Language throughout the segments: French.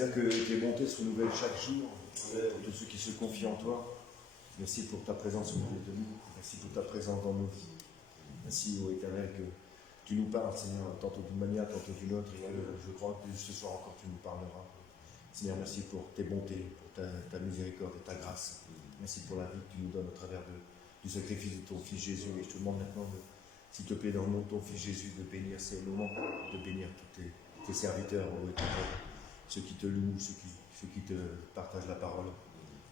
Seigneur, que tes bontés se renouvellent chaque jour pour tous ceux qui se confient en toi. Merci pour ta présence au milieu de nous. Merci pour ta présence dans nos vies. Merci, ô Éternel, que tu nous parles, Seigneur, tantôt d'une manière, tantôt d'une autre, et que je crois que ce soir encore tu nous parleras. Seigneur, merci pour tes bontés, pour ta miséricorde et ta grâce. Merci pour la vie que tu nous donnes au travers du sacrifice de ton Fils Jésus. Et je te demande maintenant, s'il te plaît, dans le nom de ton Fils Jésus, de bénir ces moments, de bénir tous tes serviteurs, ô Éternel, ceux qui te louent, ceux qui te partagent la parole.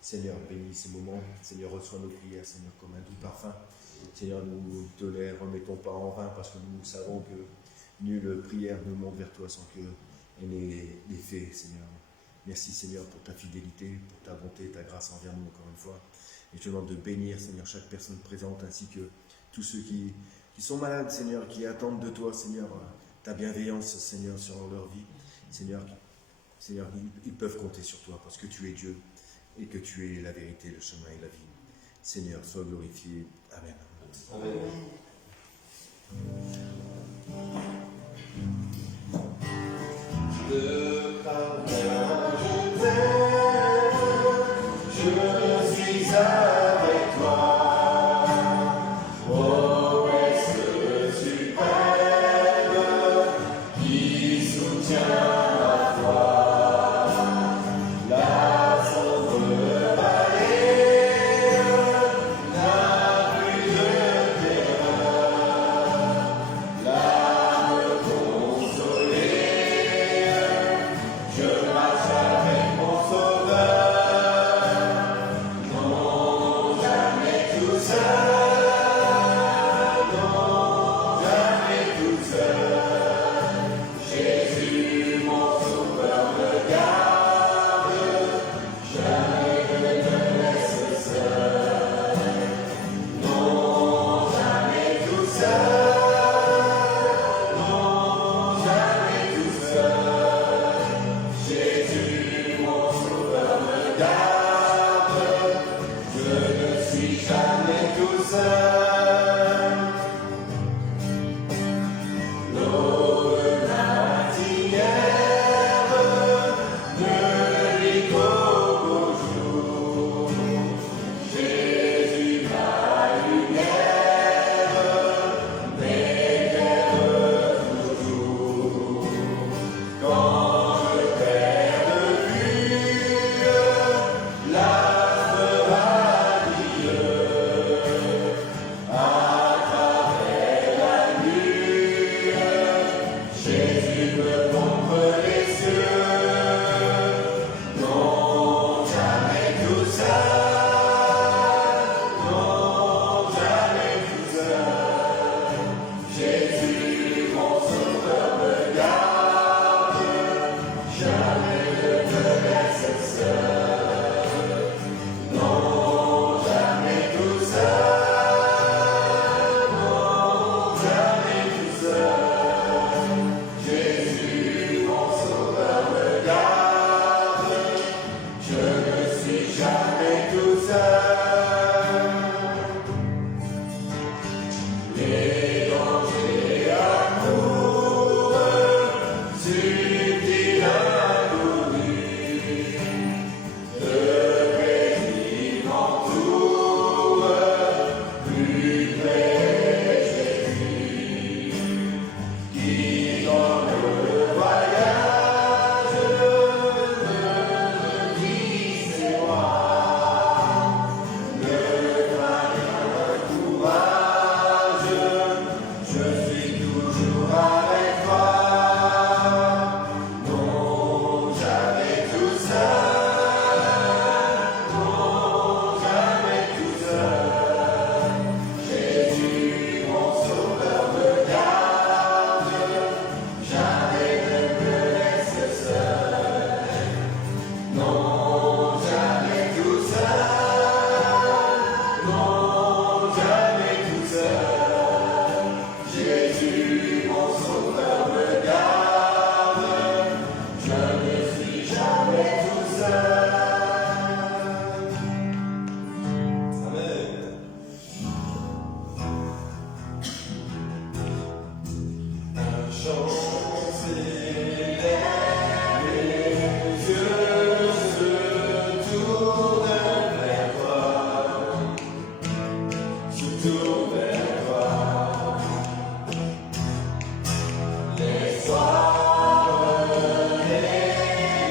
Seigneur, bénis ces moments. Seigneur, reçois nos prières, Seigneur, comme un doux parfum. Seigneur, nous ne te les remettons pas en vain parce que nous savons que nulle prière ne monte vers toi sans qu'elle ait des faits, Seigneur. Merci, Seigneur, pour ta fidélité, pour ta bonté, ta grâce envers nous, encore une fois. Et je te demande de bénir, Seigneur, chaque personne présente, ainsi que tous ceux qui sont malades, Seigneur, qui attendent de toi, Seigneur, ta bienveillance, Seigneur, sur leur vie. Seigneur, ils peuvent compter sur toi parce que tu es Dieu et que tu es la vérité, le chemin et la vie. Seigneur, sois glorifié. Amen. Amen. De travers je t'aime, je suis avec toi. Oh, est-ce suprême qui soutient la foi, la sombre vallée n'a plus de terreur, l'âme consolée. Je marche avec mon Sauveur, non tournent vers toi. Les soirs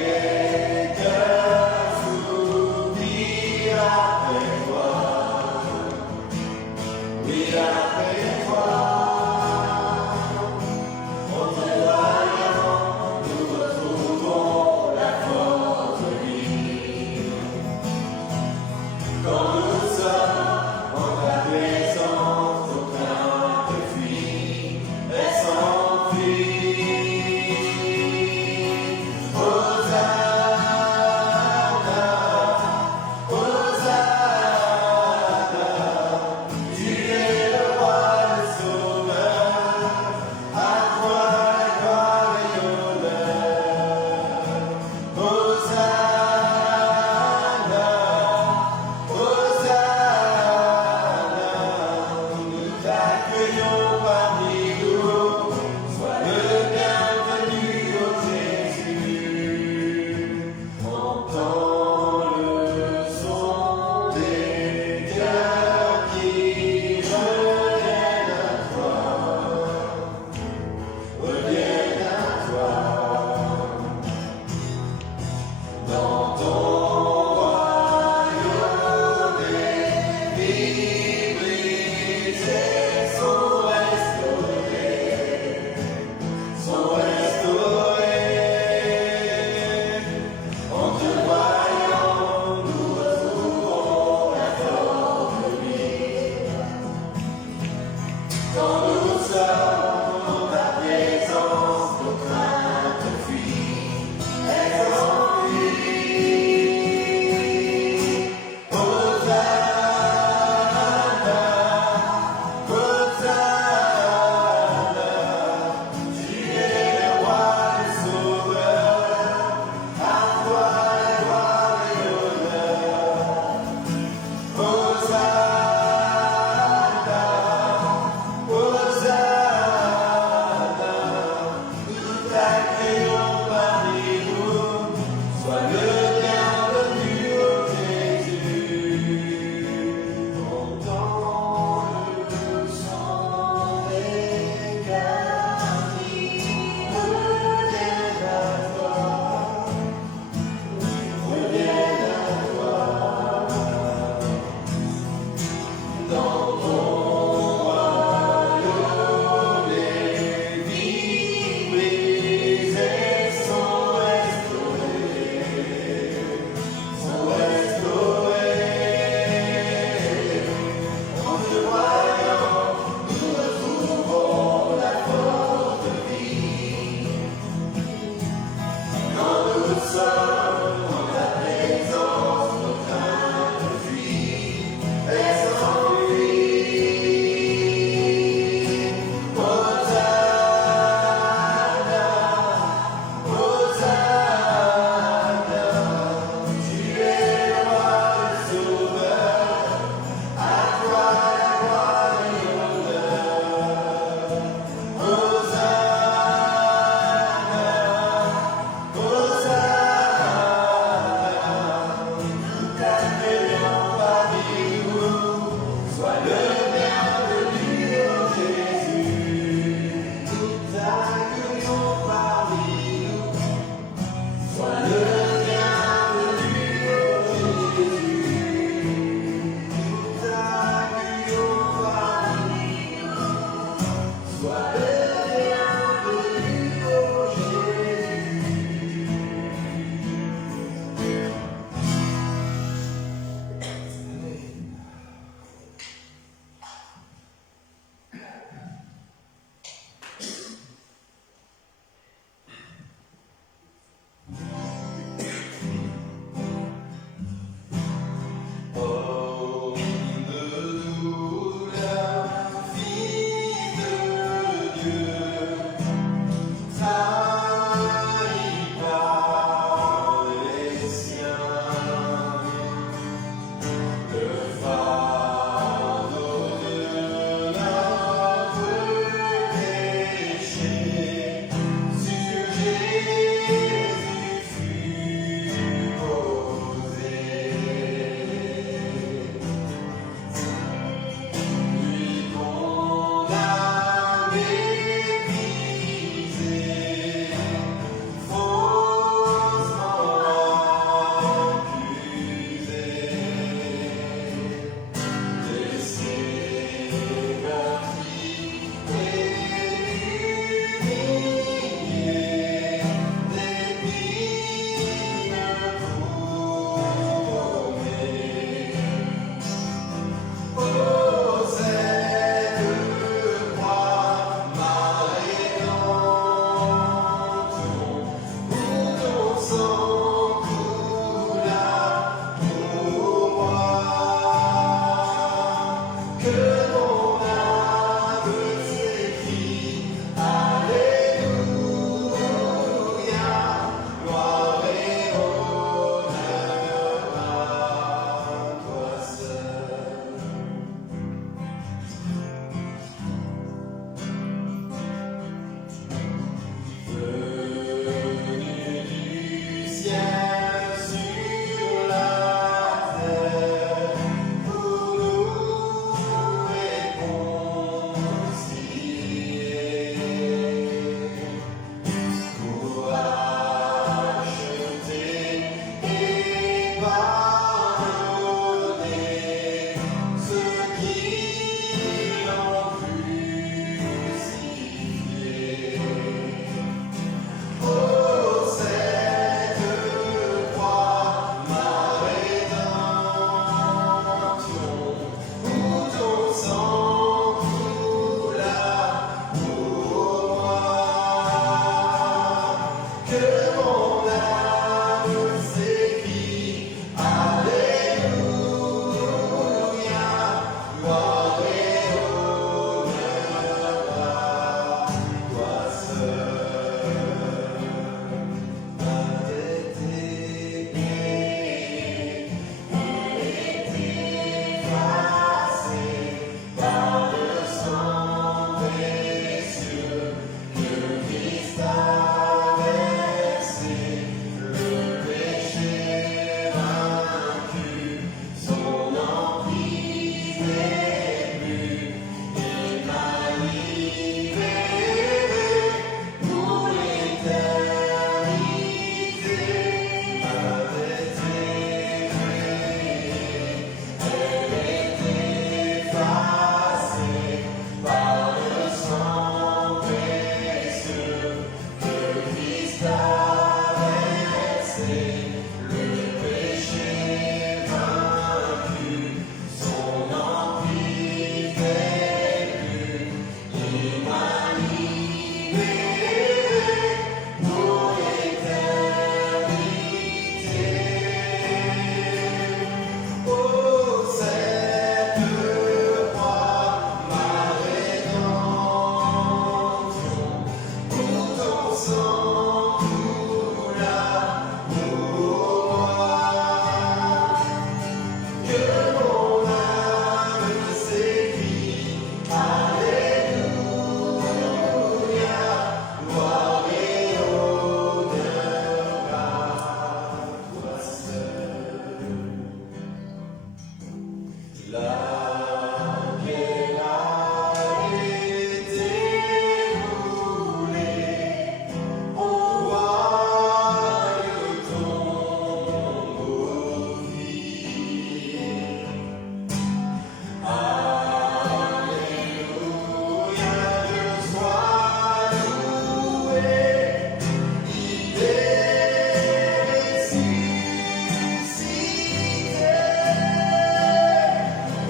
les cœurs s'oublient après toi. Oui, après toi. En te voyant, nous retrouvons la force de vie. Quand nous sommes en ta présence,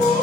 Oh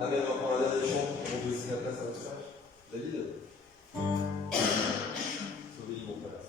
Amen. On va prendre la dernière chant pour laisser la place à notre frère. David. Sauvez-lui mon frère.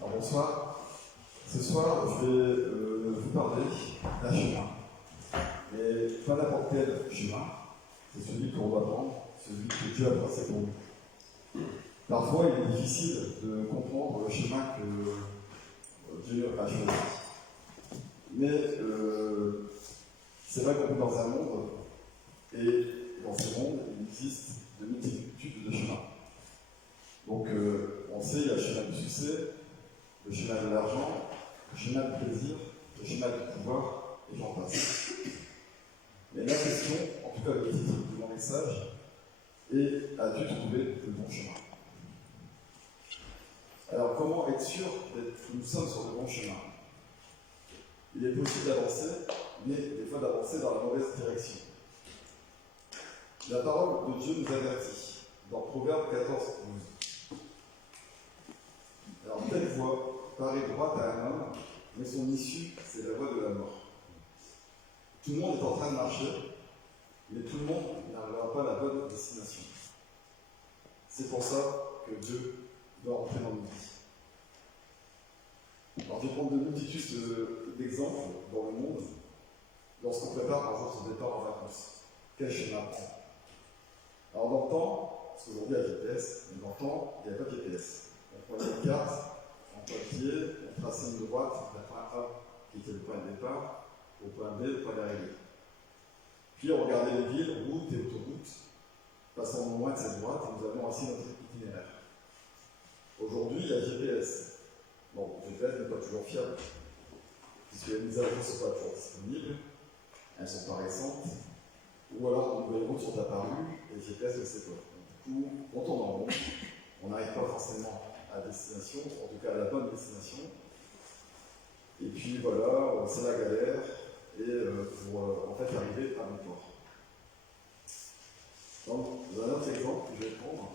Alors bonsoir. Ce soir, je vais vous parler d'un chemin. Mais pas n'importe quel chemin, C'est celui qu'on va prendre, celui que Dieu a tracé pour nous. Parfois, il est difficile de comprendre le chemin que Dieu a choisi. Mais c'est vrai qu'on est dans un monde, et dans ce monde, il existe de multitudes de chemins. Donc, on sait, il y a le chemin du succès, le chemin de l'argent, le chemin du plaisir, le chemin du pouvoir, et j'en passe. Mais la question, en tout cas le titre de mon message, est: as-tu trouvé le bon chemin? Alors, comment être sûr que nous sommes sur le bon chemin? Il est possible d'avancer, mais des fois d'avancer dans la mauvaise direction. La parole de Dieu nous avertit dans Proverbe 14:12. Alors, telle voie paraît droite à un homme, mais son issue, c'est la voie de la mort. Tout le monde est en train de marcher, mais tout le monde n'arrivera pas à la bonne destination. C'est pour ça que Dieu doit entrer dans nos vies. Alors, je vais prendre de multitudes d'exemples dans le monde lorsqu'on prépare par exemple son départ en vacances. Quel chemin prendre? Alors, dans le temps, parce qu'aujourd'hui il y a GPS, mais dans le temps, il n'y avait pas de GPS. On prenait une carte en papier, on traçait une droite d'un point A qui était le point de départ, au point B, le point d'arrivée. Puis on regardait les villes, routes et autoroutes, passant au moins de cette droite, et nous avions ainsi notre itinéraire. Aujourd'hui, il y a GPS. Bon, le GPS n'est pas toujours fiable, puisque les mises à jour ne sont pas toujours disponibles, elles ne sont pas récentes, ou alors de nouvelles routes sont apparues et le GPS ne sait pas. Du coup, on tourne en rond, on n'arrive pas forcément à destination, en tout cas à la bonne destination. Et puis voilà, c'est la galère, et pour en fait arriver à bon port. Donc, un autre exemple que je vais prendre,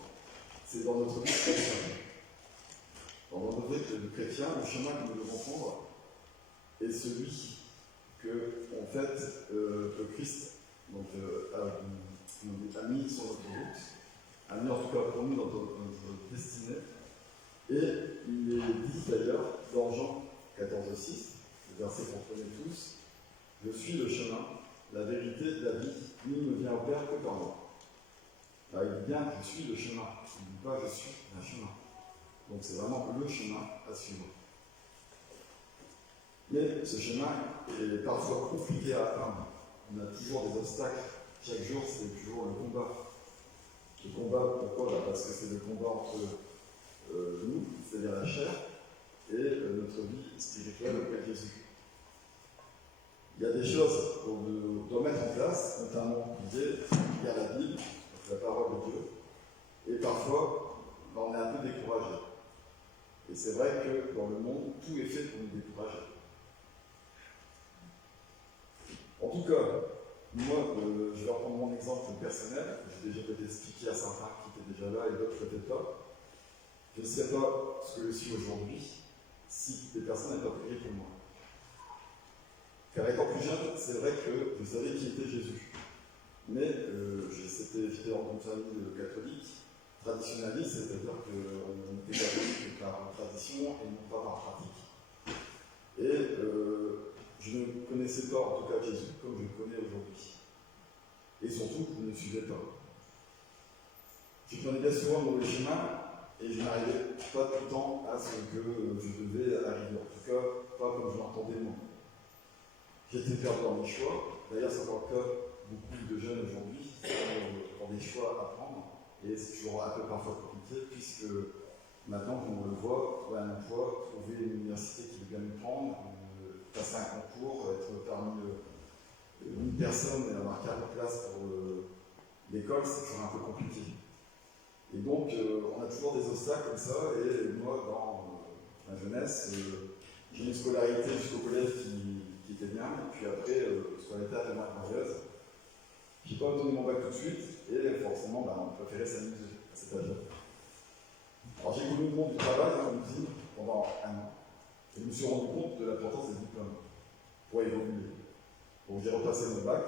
c'est dans notre vie chrétienne. Dans notre vie de chrétien, le chemin que nous devons prendre est celui que, en fait, le Christ a mis sur notre route, a mis en tout cas pour nous dans notre destinée. Et il est dit d'ailleurs dans Jean 14:6, le verset qu'on connaît tous: je suis le chemin, la vérité, la vie, nul ne vient au Père que par moi. Là, il dit bien: je suis le chemin, il ne dit pas je suis un chemin. Donc c'est vraiment le chemin à suivre. Mais ce chemin est parfois compliqué à atteindre. On a toujours des obstacles. Chaque jour, c'est toujours le combat. Le combat, pourquoi? Parce que c'est le combat entre nous, c'est-à-dire la chair, et notre vie spirituelle auprès de Jésus. Il y a des choses qu'on doit mettre en place, notamment, il y a la Bible, la parole de Dieu, et parfois, on est un peu découragé. Et c'est vrai que dans le monde, tout est fait pour nous décourager. En tout cas, moi, je vais reprendre mon exemple personnel. J'ai déjà peut-être expliqué à certains qui étaient déjà là et d'autres peut-être pas. Je ne sais pas ce que je suis aujourd'hui si des personnes n'avaient pas prié pour moi. Car étant plus jeune, c'est vrai que je savais qui était Jésus. Mais j'étais dans une famille catholique, traditionnaliste, c'est-à-dire qu'on était catholique par tradition et non pas par pratique. Et je ne connaissais pas en tout cas Jésus comme je le connais aujourd'hui. Et surtout, je ne le suivais pas. Je prenais bien souvent le mauvais chemin et je n'arrivais pas tout le temps à ce que je devais arriver. En tout cas, pas comme je l'entendais moi. J'étais perdu dans mes choix. D'ailleurs, c'est encore le cas beaucoup de jeunes aujourd'hui qui ont des choix à prendre. Et c'est toujours un peu parfois compliqué, puisque maintenant, comme on le voit, trouver un emploi, trouver une université qui veut bien nous prendre, passer un concours, être parmi une personne et avoir 4 places pour l'école, c'est toujours un peu compliqué. Et donc, on a toujours des obstacles comme ça. Et moi, dans ma jeunesse, j'ai une scolarité jusqu'au collège qui était bien, et puis après, scolarité un peu moins curieuse. Je n'ai pas obtenu mon bac tout de suite, et forcément, on préférait s'amuser à cet âge-là. Alors j'ai connu le monde du travail dans l'usine pendant 1 an, et je me suis rendu compte de l'importance des diplômes pour évoluer. Donc j'ai repassé mon bac,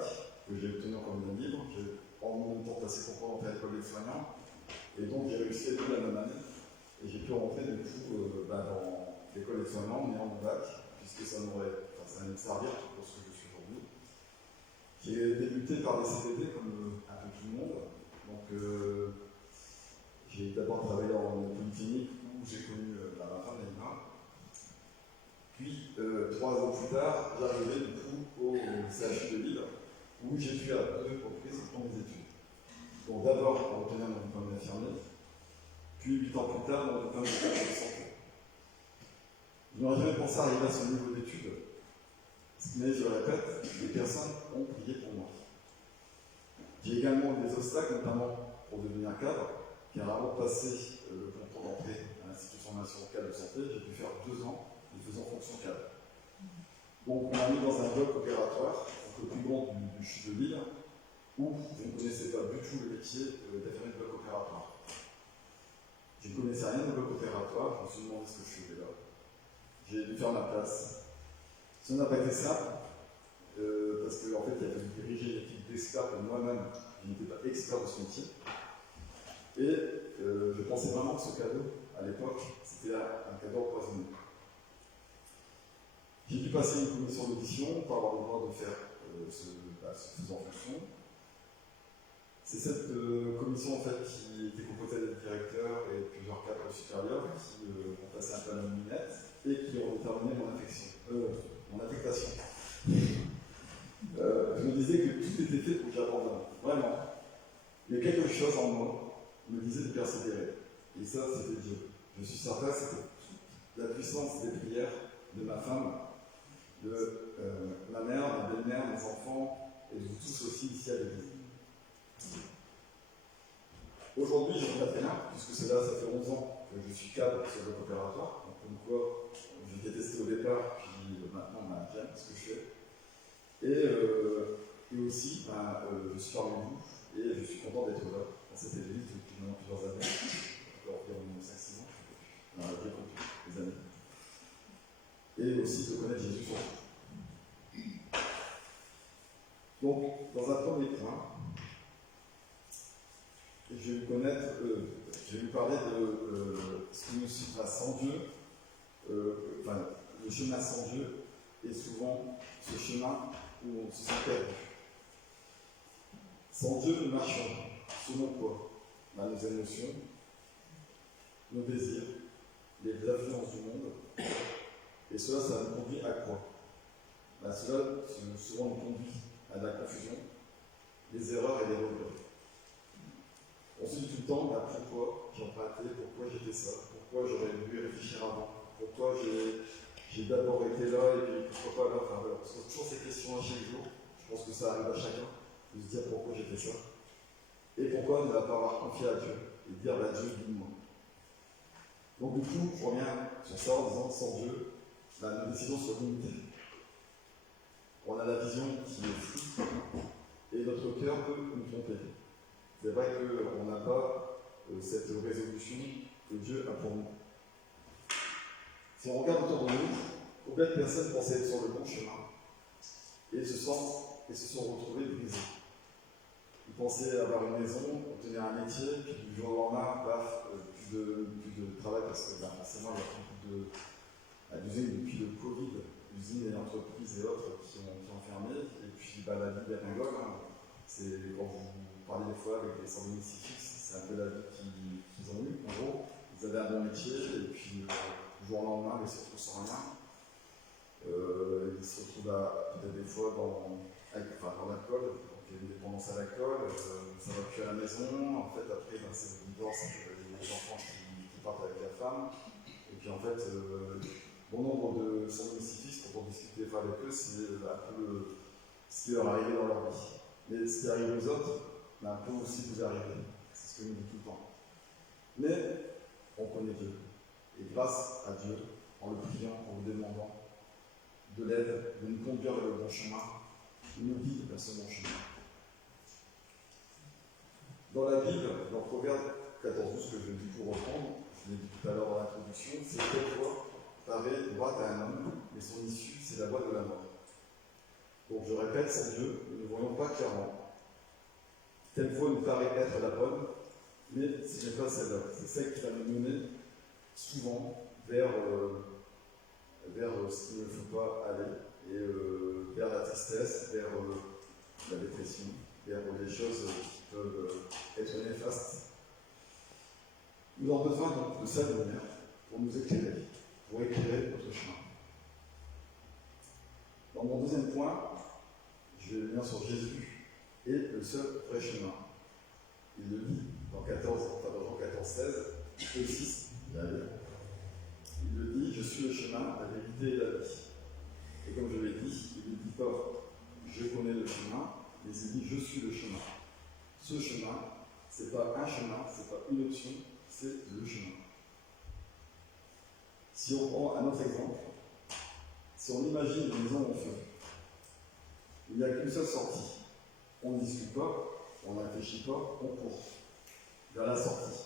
que j'ai obtenu en candidat libre, j'ai en même temps passé concours d'entrée à l'école des soignants, et donc j'ai réussi à tout la même année, et j'ai pu rentrer du coup dans l'école des soignants en ayant mon bac, puisque ça allait me servir pour ce que je suis aujourd'hui. J'ai débuté par des CDD comme un peu tout le monde. Donc, j'ai d'abord travaillé en polyclinique où j'ai connu ma femme Naïma. Puis, 3 ans plus tard, j'arrivais du coup au CHU de Lille où j'ai pu à 2 reprises reprendre mes études. Donc, d'abord pour obtenir mon diplôme d'infirmier, puis 8 ans plus tard, mon diplôme de santé. Je n'aurais jamais pensé arriver à ce niveau d'études, mais je le répète, les personnes ont prié pour moi. J'ai également eu des obstacles, notamment pour devenir cadre, car avant de passer le concours d'entrée à l'Institut de formation cadre de santé, j'ai dû faire 2 ans de faisant fonction cadre. Donc on m'a mis dans un bloc opératoire, le plus grand du CHU de Lille, où je ne connaissais pas du tout le métier d'infirmier de bloc opératoire. Je ne connaissais rien de bloc opératoire, je me suis demandé ce que je faisais là. J'ai dû faire ma place. Ça n'a pas été simple, parce qu'en fait, il a fallu diriger une équipe d'experts que moi-même, je n'étais pas expert de ce métier. Et je pensais vraiment que ce cadeau, à l'époque, c'était un cadeau empoisonné. J'ai dû passer une commission d'audition pour avoir le droit de faire ce faisant fonction. C'est cette commission en fait qui était composée des directeurs et plusieurs cadres supérieurs qui ont passé un panneau de lunettes et qui ont déterminé mon affectation. Je me disais que tout était fait pour que j'abandonne. Vraiment. Mais quelque chose en moi me disait de persévérer. Et ça, c'était Dieu. Je suis certain que c'était la puissance des prières de ma femme, de ma mère, ma belle-mère, mes enfants, et de vous tous aussi ici à l'église. Aujourd'hui, je regrette rien, puisque c'est là, ça fait 11 ans que je suis cadre sur le bloc opératoire, donc comme quoi je détestais au départ, puis maintenant j'aime ce que je fais. Et aussi, je suis parmi vous, et je suis content d'être là, dans cette église depuis maintenant plusieurs années, encore environ 5-6 ans, on a bien compris les années. Et aussi de connaître Jésus sur vous. Donc, dans un premier point, je vais vous parler de ce qui nous suit sans Dieu. Le chemin sans Dieu est souvent ce chemin où on se sent perdu. Sans Dieu, nous marchons selon quoi? Nos émotions, nos désirs, les influences du monde. Et cela, ça nous conduit à quoi? Cela, souvent, nous conduit à la confusion, les erreurs et les regrets. On se dit tout le temps, pourquoi j'ai emprunté, pourquoi j'ai fait ça, pourquoi j'aurais dû réfléchir avant, pourquoi j'ai d'abord été là et puis pourquoi pas là. Enfin, voilà. On se pose toujours ces questions-là chaque jour. Je pense que ça arrive à chacun de se dire pourquoi j'ai fait ça. Et pourquoi ne pas avoir confié à Dieu et dire Dieu, guide-moi. Donc, du coup, je reviens sur ça en disant sans Dieu, nos décisions sont limitées. On a la vision qui est floue et notre cœur peut nous tromper. C'est vrai qu'on n'a pas cette résolution que Dieu a pour nous. Si on regarde autour de nous, combien de personnes pensaient être sur le bon chemin et se sont retrouvées brisées. Ils pensaient avoir une maison, obtenir un métier, puis du jour au lendemain, plus de travail parce que forcément il y a beaucoup d'usines depuis le Covid, usines et entreprises et autres qui ont fermé, et puis la vie dégringole. C'est quand vous parlez des fois avec les sans domicile fixe, c'est un peu la vie qu'ils ont eue. En gros, ils avaient un bon métier, et puis du jour au lendemain, ils se retrouvent sans rien. Ils se retrouvent peut-être des fois dans l'alcool, donc il y a une dépendance à l'alcool, ça va plus à la maison. En fait, après, c'est le divorce, les enfants qui partent avec la femme. Et puis en fait, bon nombre de sans domicile fixe, quand on discute des fois avec eux, c'est un peu ce qui leur est arrivé dans leur vie. Mais ce qui arrive aux autres, peut aussi vous arriver. C'est ce que nous dit tout le temps. Mais on connaît Dieu. Et grâce à Dieu, en le priant, en le demandant de l'aide, de nous conduire vers le bon chemin, il nous guide vers ce bon chemin. Dans la Bible, dans Proverbe 14:12, que je dis pour reprendre, je l'ai dit tout à l'heure dans l'introduction, c'est quelle voie paraît droite à un homme, mais son issue, c'est la voie de la mort. Donc je répète, sans Dieu, nous ne voyons pas clairement. Telle voie nous paraît être la bonne, mais ce n'est pas celle-là. C'est celle qui va nous mener souvent vers ce qu'il ne faut pas aller, et vers la tristesse, vers la dépression, et pour des choses qui peuvent être néfastes. Nous avons besoin donc de sa lumière pour nous éclairer, pour éclairer notre chemin. Dans mon deuxième point, je vais venir sur Jésus et le seul vrai chemin. Il le dit dans 14, 16, et 6, il le dit, je suis le chemin, la vérité et la vie. Et comme je l'ai dit, il ne dit pas, je connais le chemin, mais il dit, je suis le chemin. Ce chemin, ce n'est pas un chemin, ce n'est pas une option, c'est le chemin. Si on prend un autre exemple, si on imagine une maison en feu, il n'y a qu'une seule sortie. On ne discute pas, on ne réfléchit pas, on court vers la sortie.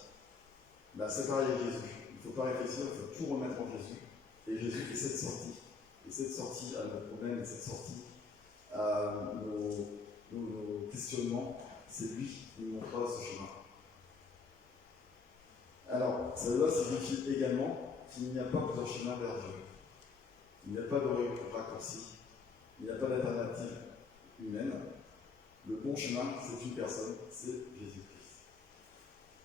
Ben, c'est pareil avec Jésus. Il ne faut pas réfléchir, il faut tout remettre en Jésus. Et Jésus est cette sortie. Et cette sortie à nos problèmes, et cette sortie à nos questionnements, c'est lui qui nous montrera ce chemin. Alors, cela signifie également qu'il n'y a pas plusieurs chemins vers Dieu. Il n'y a pas de raccourci, il n'y a pas d'alternative humaine. Le bon chemin, c'est une personne, c'est Jésus-Christ.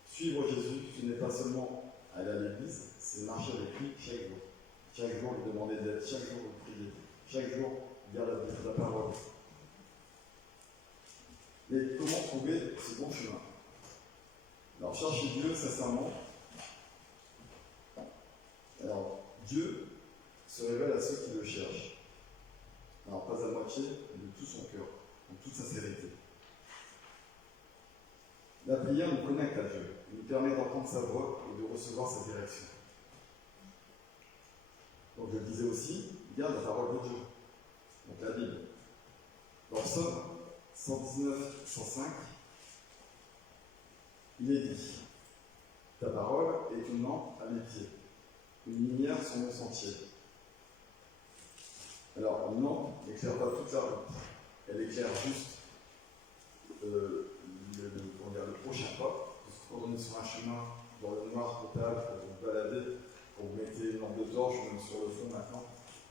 Suivre Jésus, ce n'est pas seulement aller à l'église, c'est marcher avec lui chaque jour. Chaque jour, lui demander d'aide, chaque jour, lui prier, chaque jour, lire la parole. Mais comment trouver ce bon chemin? Alors, chercher Dieu sincèrement. Alors, Dieu se révèle à ceux qui le cherchent. Alors, pas à moitié, mais de tout son cœur, en toute sincérité. La prière nous connecte à Dieu, nous permet d'entendre sa voix et de recevoir sa direction. Donc, je le disais aussi, garde la parole de Dieu, donc la Bible. Dans Psaume 119, 105, il est dit, ta parole est une lampe à mes pieds, une lumière sur mon sentier. Alors, une lampe n'éclaire pas toute la route, elle éclaire juste le prochain pas. Parce que quand on est sur un chemin dans le noir total, quand vous vous baladez, quand vous mettez une lampe de torche, même sur le fond maintenant,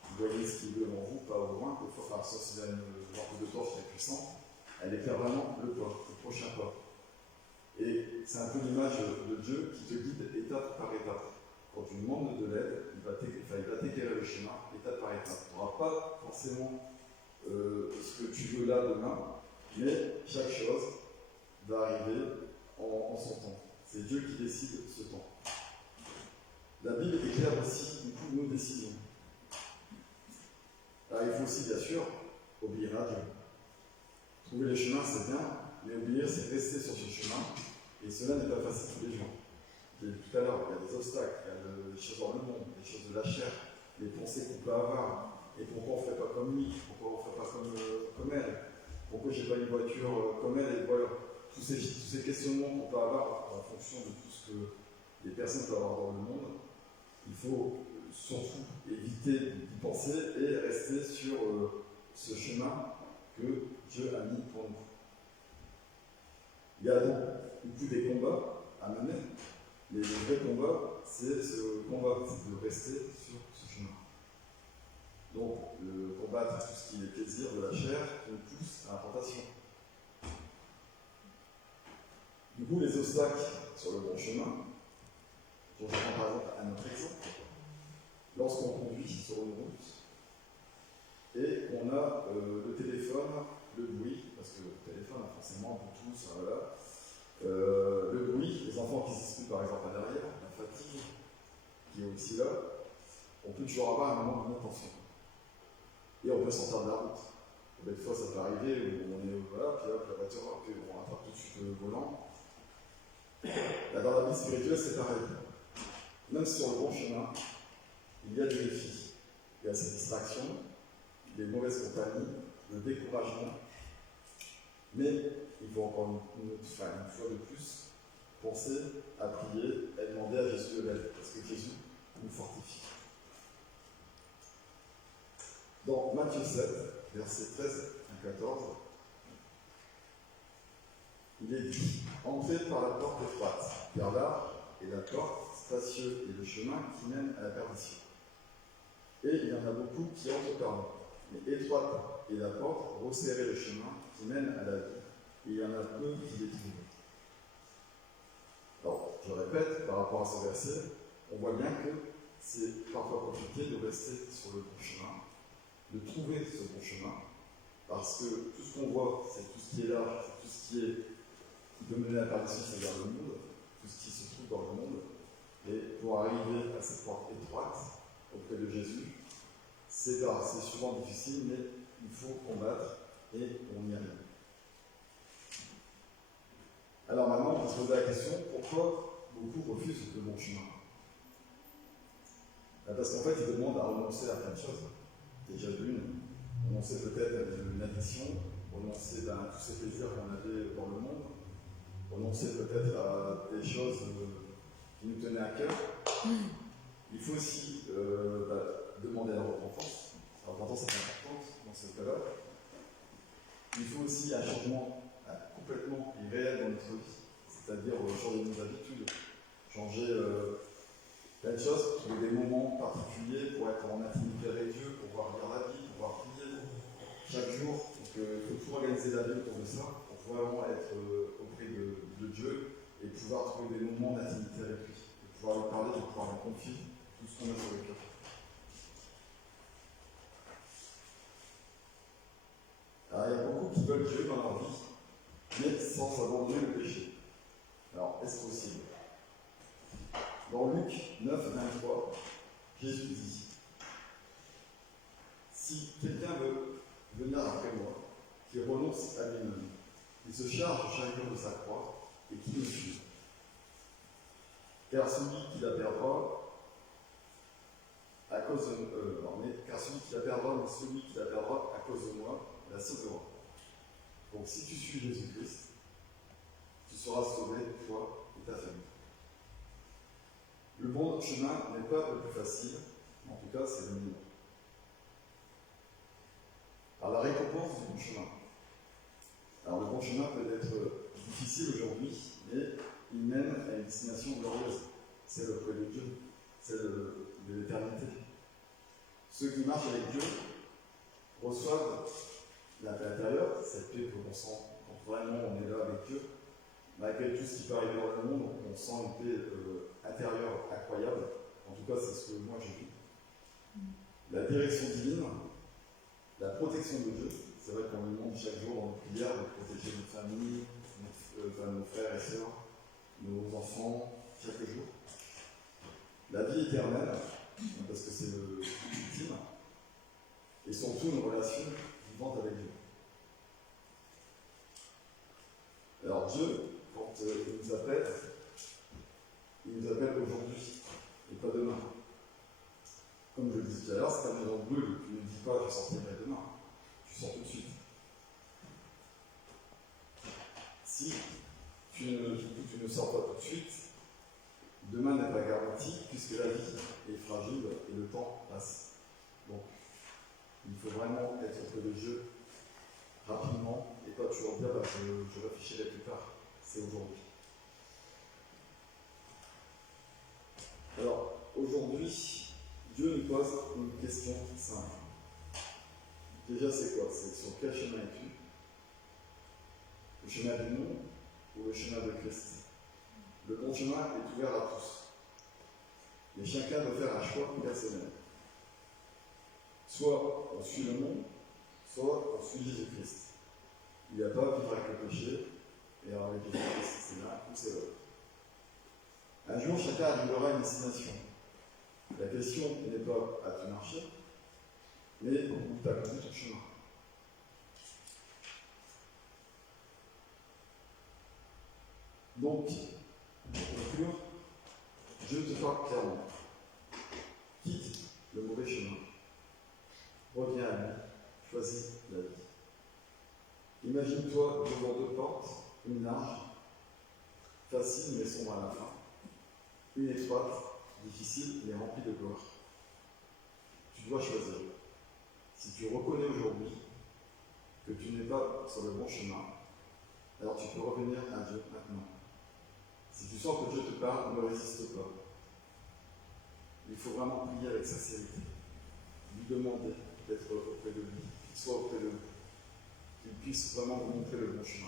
vous voyez ce qui est devant vous, pas au loin, enfin, sauf si c'est une lampe de torche très puissante, elle éclaire vraiment le pas, le prochain pas. Et c'est un peu l'image de Dieu qui te guide étape par étape. Quand tu demandes de l'aide, il va t'éclairer le chemin, étape par étape. Tu n'auras pas forcément ce que tu veux là demain, mais chaque chose va arriver en son temps. C'est Dieu qui décide ce temps. La Bible éclaire aussi du coup nos décisions. Alors il faut aussi bien sûr obéir à Dieu. Trouver le chemin c'est bien, mais obéir c'est rester sur ce chemin, et cela n'est pas facile tous les jours. J'ai dit tout à l'heure, il y a des obstacles, il y a des choses dans le monde, des choses de la chair, les pensées qu'on peut avoir, et pourquoi on ne fait pas comme lui, pourquoi on ne fait pas comme elle, pourquoi je n'ai pas une voiture comme elle, et voilà. Tous ces questionnements qu'on peut avoir en fonction de tout ce que les personnes peuvent avoir dans le monde, il faut surtout éviter d'y penser et rester sur ce chemin que Dieu a mis pour nous. Il y a donc beaucoup des combats à mener, mais le vrai combat, c'est ce combat, c'est de rester sur ce chemin. Donc, combattre tout ce qui est plaisir de la chair qui nous pousse à la tentation. Du coup, les obstacles sur le bon chemin, je prends par exemple un autre exemple, lorsqu'on conduit sur une route et qu'on a le téléphone, le bruit, parce que le téléphone a forcément Bluetooth, ça voilà, le bruit, les enfants qui se disputent par exemple à l'arrière, la fatigue qui est aussi là, on peut toujours avoir un moment d'inattention. Et on peut sortir de la route. Des fois, ça peut arriver où on est voilà, puis hop, la voiture, puis on rattrape tout de suite le volant. Là, dans la vie spirituelle, c'est pareil. Même sur le bon chemin, il y a des défis. Il y a ces distractions, des mauvaises compagnies, le découragement. Mais il faut encore une fois de plus penser à prier, à demander à Jésus de l'aide, parce que Jésus nous fortifie. Dans Matthieu 7, versets 13 à 14, il est dit « Entrez par la porte étroite, car large est la porte, spacieux est le chemin qui mène à la perdition. Et il y en a beaucoup qui entrent par là. Mais étroite est la porte, resserrez le chemin, qui mènent à la vie, et il y en a peu qui les trouvent. Alors, je répète, par rapport à ce verset, on voit bien que c'est parfois compliqué de rester sur le bon chemin, de trouver ce bon chemin, parce que tout ce qu'on voit, c'est tout ce qui est là, c'est tout ce qui peut mener à la perdition, c'est-à-dire le monde, tout ce qui se trouve dans le monde. Et pour arriver à cette porte étroite auprès de Jésus, c'est souvent difficile, mais il faut combattre et on y arrive. Alors maintenant, on peut se poser la question, pourquoi beaucoup refusent le bon chemin? Parce qu'en fait, ils demandent à renoncer à plein de choses. Déjà d'une, renoncer peut-être à une addiction, renoncer à tous ces plaisirs qu'on avait dans le monde, renoncer peut-être à des choses qui nous tenaient à cœur. Il faut aussi demander à la repentance. La repentance est importante dans ce cas-là. Il faut aussi un changement complètement irréel dans notre vie, c'est-à-dire changer nos habitudes, changer plein de choses, trouver des moments particuliers pour être en intimité avec Dieu, pour pouvoir lire la Bible, pour pouvoir prier chaque jour. Donc il faut tout organiser la vie autour de ça, pour vraiment être auprès de Dieu et pouvoir trouver des moments d'intimité avec lui, de pouvoir lui parler, de pouvoir lui confier tout ce qu'on a sur le cœur. Alors, il y a beaucoup qui veulent Dieu dans leur vie, mais sans abandonner le péché. Alors, est-ce possible? Dans Luc 9, 23, Jésus dit: si quelqu'un veut venir après moi, qu'il renonce à lui-même, qu'il se charge chaque jour de sa croix et qu'il me suive. Car celui qui la perdra, à cause de car celui qui la perdra, mais celui qui la perdra à cause de moi, la sauvera. Donc si tu suis Jésus-Christ, tu seras sauvé, toi et ta famille. Le bon chemin n'est pas le plus facile, en tout cas c'est le meilleur. Alors la récompense du bon chemin. Alors le bon chemin peut être difficile aujourd'hui, mais il mène à une destination glorieuse. C'est auprès de Dieu, c'est de l'éternité. Ceux qui marchent avec Dieu reçoivent à l'intérieur cette paix que l'on sent quand vraiment on est là avec Dieu. Malgré tout ce qui peut arriver dans le monde, on sent une paix intérieure incroyable. En tout cas, c'est ce que moi j'ai vu. La direction divine, la protection de Dieu. C'est vrai qu'on lui demande chaque jour dans nos prières de protéger notre famille, nos frères et sœurs, nos enfants, chaque jour. La vie éternelle, parce que c'est le ultime, et surtout une relation vivante avec Dieu. Alors Dieu, quand il nous appelle aujourd'hui et pas demain. Comme je le disais tout à l'heure, c'est un maison brûle. Tu ne dis pas je sortirai demain, tu sors tout de suite. Si tu ne sors pas tout de suite, demain n'est pas garanti puisque la vie est fragile et le temps passe. Donc, il faut vraiment être auprès de Dieu rapidement et pas toujours dire je réfléchirai plus tard. C'est aujourd'hui. Alors, aujourd'hui, Dieu nous pose une question simple. Déjà, c'est quoi? C'est sur quel chemin es-tu? Le chemin du monde ou le chemin de Christ? Le bon chemin est ouvert à tous. Mais chacun doit faire un choix personnel. Soit on suit le monde, soit on suit Jésus-Christ. Il n'y a pas à vivre avec le péché et avec Jésus-Christ. C'est l'un ou c'est l'autre. Un jour, chacun arrivera à une destination. La question n'est pas à tu marcher, mais où tu as conduit ton chemin. Donc, pour conclure, Dieu te parle clairement. Quitte le mauvais chemin. Reviens à lui. Choisis la vie. Imagine-toi devant deux portes, une large, facile mais sombre à la fin, une étroite, difficile mais remplie de gloire. Tu dois choisir. Si tu reconnais aujourd'hui que tu n'es pas sur le bon chemin, alors tu peux revenir à Dieu maintenant. Si tu sens que Dieu te parle, ne résiste pas. Il faut vraiment prier avec sincérité. Lui demander d'être auprès de lui, qu'il soit auprès de vous, qu'il puisse vraiment vous montrer le bon chemin.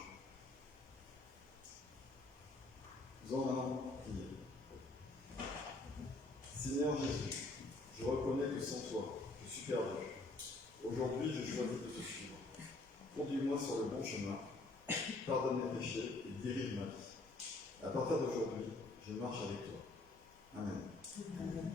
Nous allons maintenant prier. Seigneur Jésus, je reconnais que sans toi, je suis perdu. Aujourd'hui, je choisis de te suivre. Conduis-moi sur le bon chemin, pardonne mes péchés et guéris ma vie. À partir d'aujourd'hui, je marche avec toi. Amen. Amen.